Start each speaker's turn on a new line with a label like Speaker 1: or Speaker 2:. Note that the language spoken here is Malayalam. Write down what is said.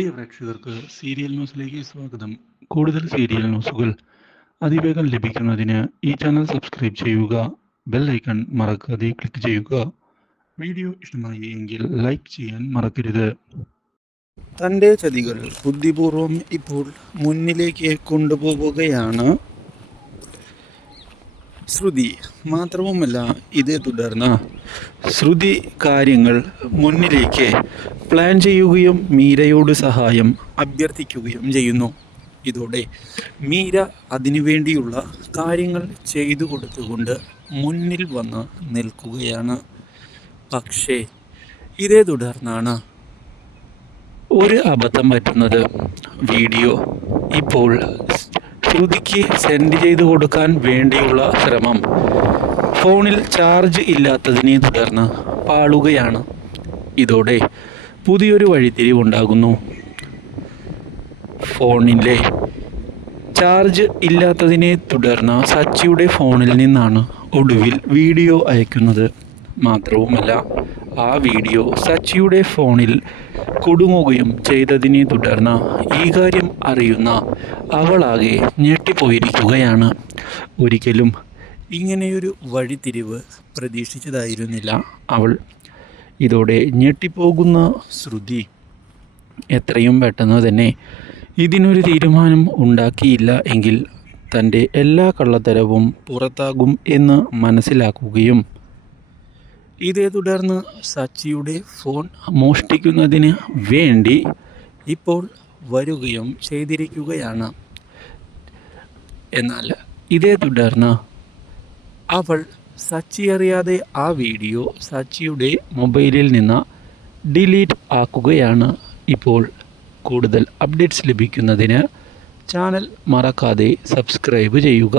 Speaker 1: പ്രിയ പ്രേക്ഷകർക്ക് സീരിയൽ ന്യൂസിലേക്ക് സ്വാഗതം. കൂടുതൽ സീരിയൽ ന്യൂസുകൾ അതിവേഗം ലഭിക്കുന്നതിന് ഈ ചാനൽ സബ്സ്ക്രൈബ് ചെയ്യുക ബെൽ ഐക്കൺ മറക്കാതെ ക്ലിക്ക് ചെയ്യുക. വീഡിയോ ഇഷ്ടമായി എങ്കിൽ ലൈക്ക് ചെയ്യാൻ മറക്കരുത്.
Speaker 2: തന്റെ ചതികൾ ബുദ്ധിപൂർവം ഇപ്പോൾ മുന്നിലേക്ക് കൊണ്ടുപോവുകയാണ്. ശ്രുതി മാത്രവുമല്ല ഇതേ തുടർന്ന് ശ്രുതി കാര്യങ്ങൾ മുന്നിലേക്ക് പ്ലാൻ ചെയ്യുകയും മീരയോട് സഹായം അഭ്യർത്ഥിക്കുകയും ചെയ്യുന്നു. ഇതോടെ മീര അതിനുവേണ്ടിയുള്ള കാര്യങ്ങൾ ചെയ്തു കൊടുത്തുകൊണ്ട് മുന്നിൽ വന്ന് നിൽക്കുകയാണ്. പക്ഷേ ഇതേ തുടർന്നാണ് ഒരു അബദ്ധം പറ്റുന്നത്. വീഡിയോ ഇപ്പോൾ ശ്രുതിക്ക് സെൻഡ് ചെയ്തു കൊടുക്കാൻ വേണ്ടിയുള്ള ശ്രമം. ഫോണിൽ ചാർജ് ഇല്ലാത്തതിനെ തുടർന്ന് പാളുകയാണ്. ഇതോടെ പുതിയൊരു വഴിത്തിരിവുണ്ടാകുന്നു. ഫോണിലെ ചാർജ് ഇല്ലാത്തതിനെ തുടർന്ന് സച്ചിയുടെ ഫോണിൽ നിന്നാണ് ഒടുവിൽ വീഡിയോ അയക്കുന്നത്. മാത്രവുമല്ല ആ വീഡിയോ സച്ചിയുടെ ഫോണിൽ കുടുങ്ങുകയും ചെയ്തതിനെ തുടർന്ന് ഈ കാര്യം അറിയുന്ന അവളാകെ ഞെട്ടിപ്പോയിരിക്കുകയാണ്. ഒരിക്കലും ഇങ്ങനെയൊരു വഴിത്തിരിവ് പ്രതീക്ഷിച്ചതായിരുന്നില്ല അവൾ. ഇതോടെ ഞെട്ടിപ്പോകുന്ന ശ്രുതി എത്രയും പെട്ടെന്ന് തന്നെ ഇതിനൊരു തീരുമാനം ഉണ്ടാക്കിയില്ല എങ്കിൽ തന്റെ എല്ലാ കള്ളത്തരവും പുറത്താകും എന്ന് മനസ്സിലാക്കുകയും ഇതേ തുടർന്ന് സച്ചിയുടെ ഫോൺ മോഷ്ടിക്കുന്നതിന് വേണ്ടി ഇപ്പോൾ വരികയും ചെയ്തിരിക്കുകയാണ്. എന്നാൽ ഇതേ തുടർന്ന് അവൾ സച്ചി അറിയാതെ ആ വീഡിയോ സച്ചിയുടെ മൊബൈലിൽ നിന്ന് ഡിലീറ്റ് ആക്കുകയാണ്. ഇപ്പോൾ കൂടുതൽ അപ്ഡേറ്റ്സ് ലഭിക്കുന്നതിന് ചാനൽ മറക്കാതെ സബ്സ്ക്രൈബ് ചെയ്യുക.